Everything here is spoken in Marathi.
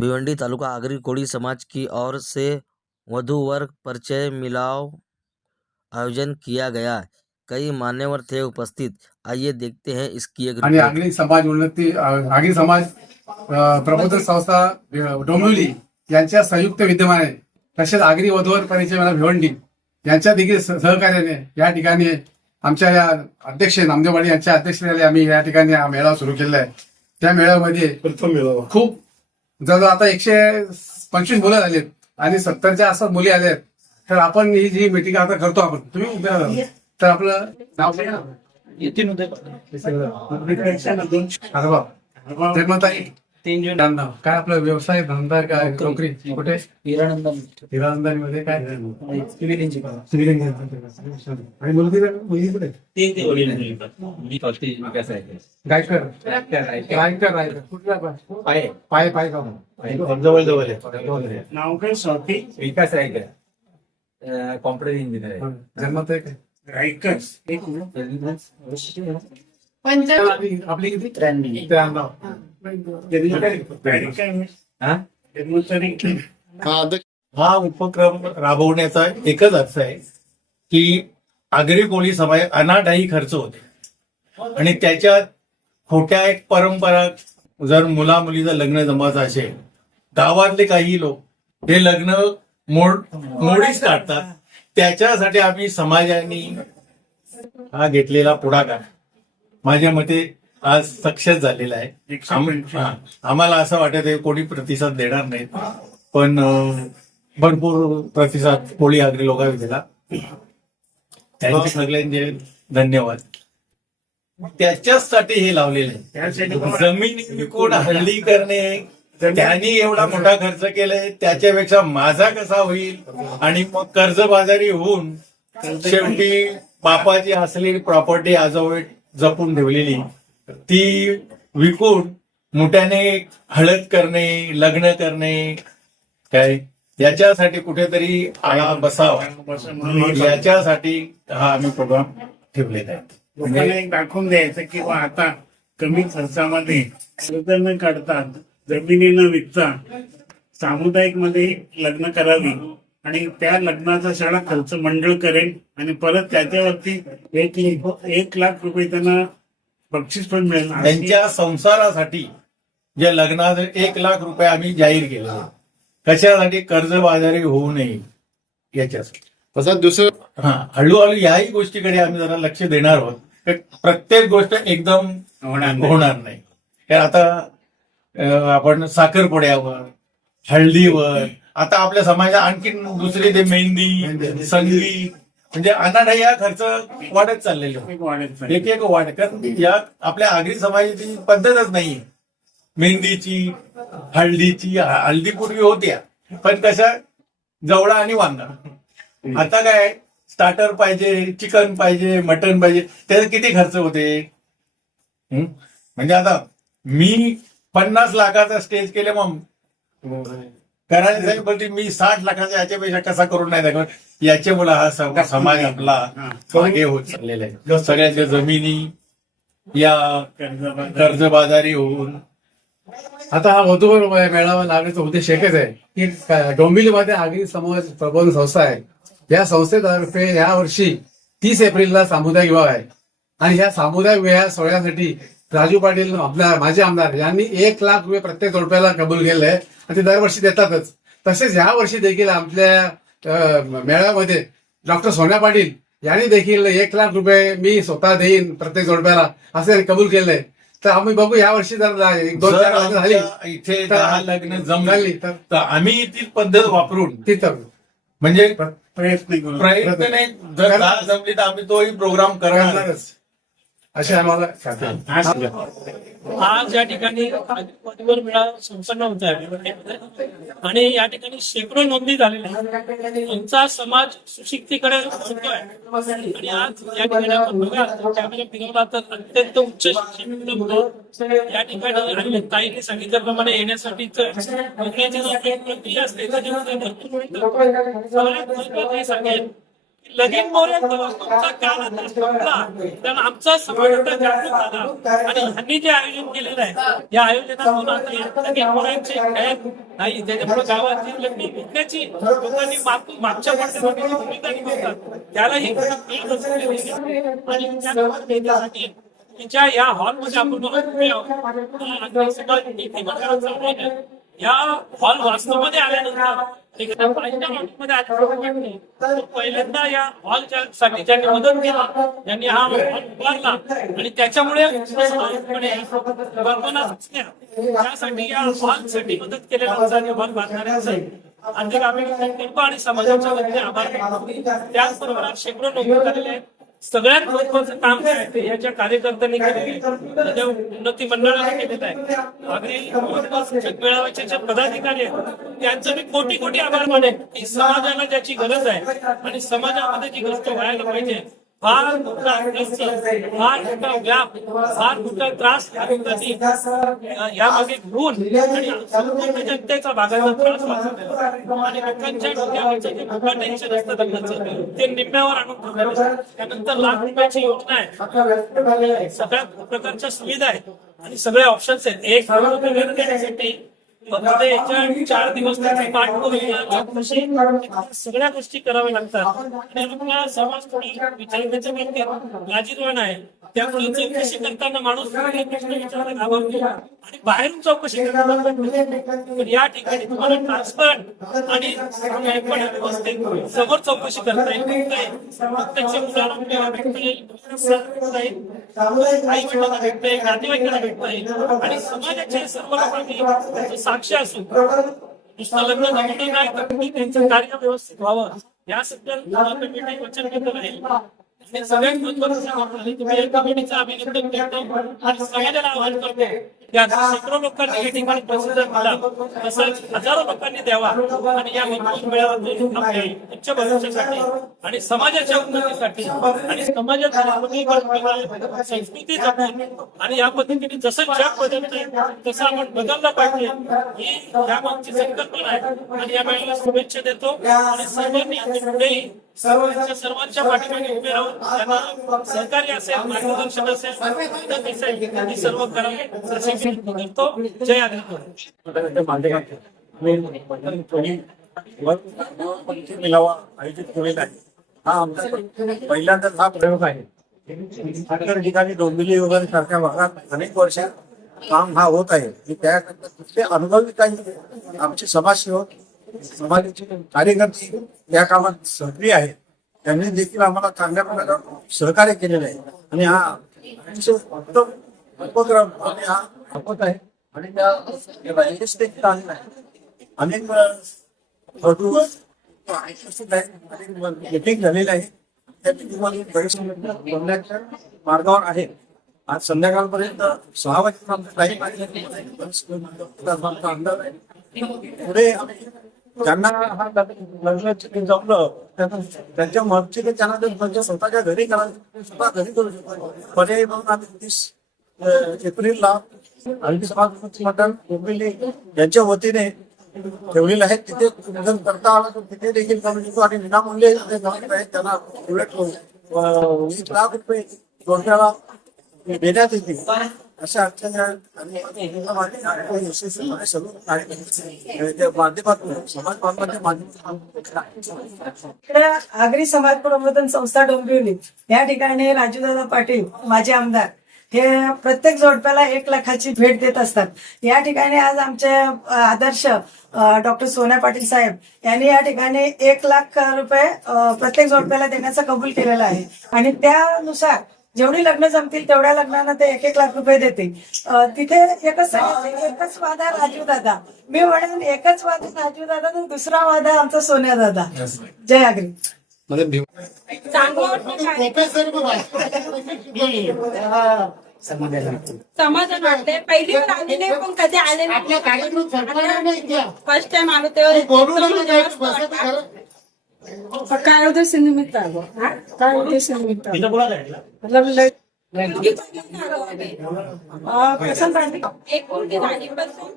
भिवंडी तालुका आगरी कोड़ी समाज की ओर से वधू वर परिचय मिलाव आयोजन किया गया। कई मान्यवर थे उपस्थित। आइए देखते हैं इसकी एक आणि रिपोर्ट। आगरी समाज उन्नती आगरी समाज प्रबोधन संस्था डोंबिवली यांच्या संयुक्त विद्यमाने तसेच आगरी वधूवर परिचय मला भिवंडी यांच्या देखील सहकार्याने या ठिकाणी आमच्या या अध्यक्ष नामदेववाडी यांच्या अध्यक्षतेखाली आम्ही या ठिकाणी हा मेळावा सुरू केलेला आहे। त्या मेळाव्यामध्ये प्रथम मेळावा खूप जवळ आता 125 मुलं झालीत आणि 70च्या आसपास मुली आल्या आहेत। तर आपण ही जी मीटिंग आता करतो आपण तुम्ही उभे राहा तर आपलं नाव सांगा ना। येतील उद्या जन्मताई 3 जून नाव काय आपला व्यवसाय धंदा काय नोकरी कुठे हिरानंदन मध्ये काय सिव्हिल इंजिनियर सिव्हिल इंजिनियर आणि मुलगी कुठे गायकर कुठला पाय पाय पाय का जवळ जवळ आहे. नाव काय स्वाती विकास आहे का कॉम्प्युटर इंजिनियर आहे. जन्मत आहे काय रायकर्स एक आपली किती 93 त्र्याण्णव जन्मतारीख हा उपक्रम राबवण्याचा एकच अर्थ आहे की आगरी कोळी समाज अनाठायी खर्च होते आणि त्याच्यात खोट्या एक परंपरा जर मुला मुलीचं लग्न जमवायचं असेल गावातले काही लोक हे लग्न मोडीच काढतात। त्याच्यासाठी आम्ही समाजाने हा घेतलेला पुढाकार माझ्या मते आज सक्सेस झालेला आहे। आम्हाला असं वाटत आहे कोणी प्रतिसाद देणार नाही पण भरपूर प्रतिसाद कोळी आगरी लोकांनी दिला। त्यांचे सगळ्यांचे धन्यवाद। त्याच्यासाठी हे लावलेलं आहे। जमिनी विकून हल्ली करणे त्यांनी एवढा मोठा खर्च केलाय त्याच्यापेक्षा माझा कसा होईल आणि मग कर्जबाजारी होऊन शेवटी बापाची असलेली प्रॉपर्टी आजोबा जपून ठेवलेली ती विकून मोठ्याने हळद करणे लग्न करणे काय याच्यासाठी कुठेतरी आळा बसावा याच्यासाठी हा आम्ही प्रोग्राम ठेवलेला आहे। लोकांना एक दाखवून द्यायचं की बा आता कमी खर्चामध्ये कर्ज न काढता जमिनी न विकता सामुदायिक मध्ये लग्न करावी आणि त्या लग्नाचा सगळा खर्च मंडळ करेल आणि परत त्याच्यावरती 1 लाख रुपये त्यांना बक्षीस पण मिळेल। त्यांच्या संसारासाठी जे लग्नाचे 1 लाख रुपये आम्ही जाहीर केले कशासाठी कर्जबाजारी होऊ नये याच्यासाठी। तसं दुसरं हळूहळू याही गोष्टीकडे आम्ही जरा लक्ष देणार आहोत। प्रत्येक गोष्ट एकदम होणार नाही कारण आता आपण साखरपुड्यावर हळदीवर आता आपल्या समाजात आणखी दुसरी ते मेहंदी संगीत म्हणजे अनाठायी हा खर्च वाढत चाललेला एक वाढत कारण या आपल्या आगरी समाजाची पद्धतच नाही मेहंदीची हळदीची। हळदी पूर्वी होत्या पण कशा जवळा आणि वांगा। आता काय स्टार्टर पाहिजे चिकन पाहिजे मटन पाहिजे त्याचा किती खर्च होते म्हणजे आता मी 50 लाखाचा स्टेज केले मग करायला साहेब बोलते मी 60 लाखाचा याच्यापेक्षा कसा करून नाही दाखवत याच्यामुळे हा समाज आपला मागे होत चाललेला आहे। सगळ्यांच्या जमिनी या कर्जबाजारी होऊन आता हा वधूवर मेळावा लावण्याचा उद्देश एकच आहे की डोंबिवलीमध्ये आगरी समाज प्रबोधन संस्था आहे। या संस्थेतर्फे यावर्षी 30 एप्रिलला सामुदायिक विवाह आहे आणि या सामुदायिक विवाह सोहळ्यासाठी राजू पाटील माझे आमदार यांनी 1 लाख रुपये प्रत्येक जोडप्याला कबूल केले आहे आणि ते दरवर्षी देतातच। तसेच या वर्षी देखील आपल्या मेळाव्यामध्ये डॉक्टर सोन्या पाटील यांनी देखील 1 लाख रुपये मी स्वतः देईन प्रत्येक जोडप्याला असे कबूल केले। तर आम्ही बघू या वर्षी जर 1-2-4 लग्न झाली इथे 10 लग्न जमली तर आम्ही ती पद्धत वापरून तिथं म्हणजे प्रयत्न नाही जर 10 जमली तर आम्ही तोही प्रोग्राम करणारच असे आम्हाला आज या ठिकाणी वधूवर मेळावा संपन्न होत आहे आणि या ठिकाणी शेकडो नोंदी झालेल्या आहेत। आमचा समाज सुशिक्षितेकडे वळतोय आणि आज या ठिकाणी आपण बघा कॅमेरा फिरवला तर अत्यंत उच्च शिक्षित मुलं या ठिकाणी आणि ताईने सांगितल्याप्रमाणे येण्यासाठीच प्रक्रिया असते त्याच्यामध्ये भरपूर सगळ्यात महत्त्वाचं हे सांगेल लगीन मोऱ्यात तुमचा काल आता संपला, तर आमचा समाज आता जागृत झाला आणि ह्यांनी जे आयोजन केलेलं आहे या आयोजनातून आता लगीन मोऱ्यांची खेळ नाही, त्याच्यामुळे गावाची लग्न विकण्याची लोकांनी मागच्या पडद्यामध्ये भूमिका निभावतात त्यालाही आणि त्यासाठी ज्या या हॉलमध्ये आपण या हॉल वास्तवमध्ये आल्यानंतर पहिल्यांदा या हॉलच्या साठी ज्यांनी मदत केली, ज्यांनी हा हॉल उभारला आणि त्याच्यामुळे कल्पना सुचल्या त्यासाठी या हॉलसाठी मदत केलेल्या हॉल बांधणाऱ्यांचं आणि आम्ही कुटुंब आणि समाजाच्या वतीने आभार मानतो. त्याचबरोबर शेकडो लोक झालेले आहेत. सगळ्यात महत्वाचं काम काय आहे ते याच्या कार्यकर्त्यांनी केलेलं उन्नती मंडळाने केलेलं आहे. अगदी मेळाव्याचे जे पदाधिकारी आहेत त्यांचं मी कोटी कोटी आभार मानेन की समाजाला ज्याची गरज आहे आणि समाजामध्ये जी गोष्ट व्हायला पाहिजे, फार मोठा खर्च, फार मोठा व्याप, फार मोठा त्रास यामागे घेऊन आणि संपूर्ण जनतेचा भागाचा त्रास वाचवलेला आणि लोकांच्या डोक्यावरचं जे मोठं टेन्शन असतं लग्नाचं ते निम्म्यावर आणून ठेवलं. त्यानंतर लाख रुपयाची योजना आहे, सगळ्या प्रकारच्या सुविधा आहेत आणि सगळे ऑप्शन्स आहेत. एक देण्यासाठी याच्या 4 दिवस त्याचा पाठपुरावा सगळ्या गोष्टी कराव्या लागतात आणि आपला समाज थोडा विचारण्याच्या बाबतीत लाजीरवाण आहे. त्यामुळे चौकशी करताना माणूस प्रश्न विचारायला घाबरतो आणि बाहेरून चौकशी करताना पण या ठिकाणी तुम्हाला ट्रान्सपरंट आणि व्यवस्थित समोर चौकशी करता येईल. प्रत्यक्ष मुलाला मुलीला भेटता येईल, आई वडिलांना भेटता येईल, नातेवाईकांना भेटता येईल आणि समाजाच्या सर्व लोकांनी साक्ष असू. नुसतं लग्न जमलं नाही तर त्यांचं कार्य व्यवस्थित व्हावं या सगळ्या वचनबद्ध राहील. आणि सगळ्यात महत्त्वाचं तुम्ही या कमिटीचं अभिनंदन करतो आणि समाजाला आवाहन करतो या शेकडो लोकांनी या ठिकाणी प्रसिद्ध दिला तसंच हजारो लोकांनी द्यावा आणि या मेळाव्यातून आपल्या उच्च भविष्यासाठी आणि समाजाच्या उन्नतीसाठी आणि समाजाच्या संस्कृती जपून आणि या पद्धतीने जसं जग बदलतंय तसं आपण बदललं पाहिजे ही यामागची संकल्पना आहे आणि या मेळाव्याला शुभेच्छा देतो आणि सर्वांनी पुढेही सर्वांच्या पाठीमागे उभे राहून त्यांना सहकार्य असेल, मार्गदर्शन असेल, मदत असेल ही सर्व करावे असे करतो. जय आदित्य. मेळावा आयोजित केलेला आहे. हा आमचा पहिल्यांदाच हा प्रयोग आहे. इतर ठिकाणी डोंबिवली वगैरे सारख्या भागात अनेक वर्ष काम हा होत आहे. त्याकरता तिथले अनुभवी काही आमचे समाजसेवक, समाजाचे कार्यकर्ते या कामात सक्रिय आहेत. त्यांनी देखील आम्हाला चांगल्या प्रकारे सहकार्य केलेलं आहे आणि हा उत्तम उपक्रम आम्ही हा राबवत आहे आणि त्या यश देखील आलेला आहे. अनेक मीटिंग झालेली आहे. त्या मीटिंगमध्ये बरेच बोलण्याच्या मार्गावर आहे. आज संध्याकाळपर्यंत 6 वाजेपर्यंत टाईम अंदाज आहे. पुढे ज्यांना हा लग्न जमलं त्यांच्या मर्जीने त्यांना स्वतःच्या घरी करायचं स्वतः घरी करू शकतो. पर्यायी म्हणून आम्ही 30 एप्रिलला हल्दी समाज मंडळ डोंबिवली यांच्या वतीने ठेवलेलं आहे. तिथे लग्न करता आलं तर तिथे देखील करू शकतो आणि विनामूल्य त्यांना 1 लाख रुपये जोडण्याला देण्यात येतील अशा अडचणी माध्यमातून समाज बांधवांच्या माध्यमातून आगरी समाज प्रबोधन संस्था डोंबिवली या ठिकाणी राजूदादा पाटील माझे आमदार हे प्रत्येक जोडप्याला 1 लाखाची भेट देत असतात. या ठिकाणी आज आमचे आदर्श डॉक्टर सोन्या पाटील साहेब यांनी या ठिकाणी 1 लाख रुपये प्रत्येक जोडप्याला देण्याचा कबूल केलेला आहे आणि त्यानुसार जेवढी लग्न जमतील तेवढ्या लग्नांना ते 1-1 लाख रुपये देते. तिथे एकच वादा राजू दादा, मी म्हणेन एकच वादा राजू दादा तर दुसरा वादा आमचा सोन्या दादा. जय आगरी. समाधान वाटते. पहिली वेळ आलेले पण कधी आले नाही. फर्स्ट टाइम आलो तेव्हा काय उद्देश निमित्त आलो. काय उद्देश निमित्त पसंत एक कोटी झाली पासून